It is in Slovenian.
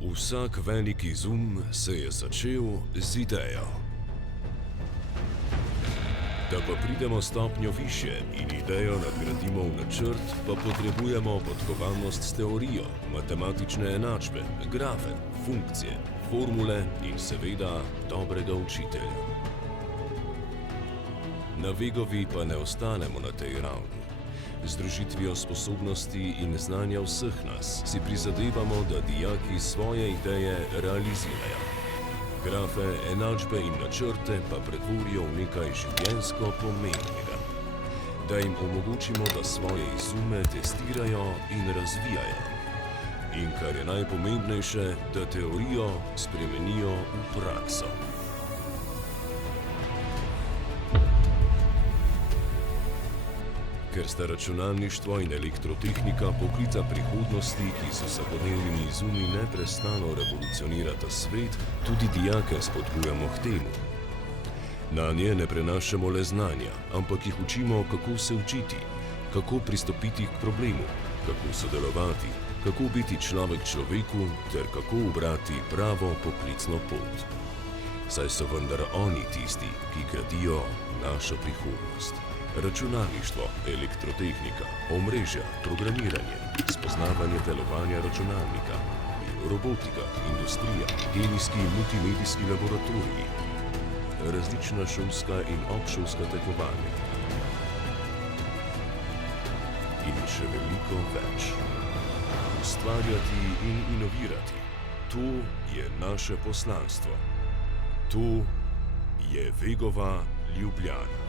Vsak velik izum se je začel z idejo. Da pa pridemo stopnjo više in idejo nadgradimo v načrt, pa potrebujemo podkovanost s teorijo, matematične enačbe, grafe, funkcije, formule in seveda dobrega učitelja. Na Vegovi pa ne ostanemo na tej ravni. Z združitvijo sposobnosti in znanja vseh nas si prizadevamo, da dijaki svoje ideje realizirajo. Grafe, enačbe in načrte pa pretvorijo v nekaj življenjsko pomembnega. Da jim omogočimo, da svoje izume testirajo in razvijajo. In kar je najpomembnejše, da teorijo spremenijo v prakso. Ker sta računalništvo in elektrotehnika poklica prihodnosti, ki z vsakodnevnimi izumi neprestano revolucionirata svet, tudi dijake spodbujamo k temu. Nanje ne prenašamo le znanja, ampak jih učimo, kako se učiti, kako pristopiti k problemu, kako sodelovati, kako biti človek človeku ter kako ubrati pravo poklicno pot. Saj so vendar oni tisti, ki gradijo našo prihodnost. Računalništvo, elektrotehnika, omrežja, programiranje, spoznavanje delovanja računalnika, robotika, industrija, kemijski in multimedijski laboratoriji, različna šolska in obšolska tekmovanja in še veliko več. Ustvarjati in inovirati, to je naše poslanstvo. To je Vegova Ljubljana.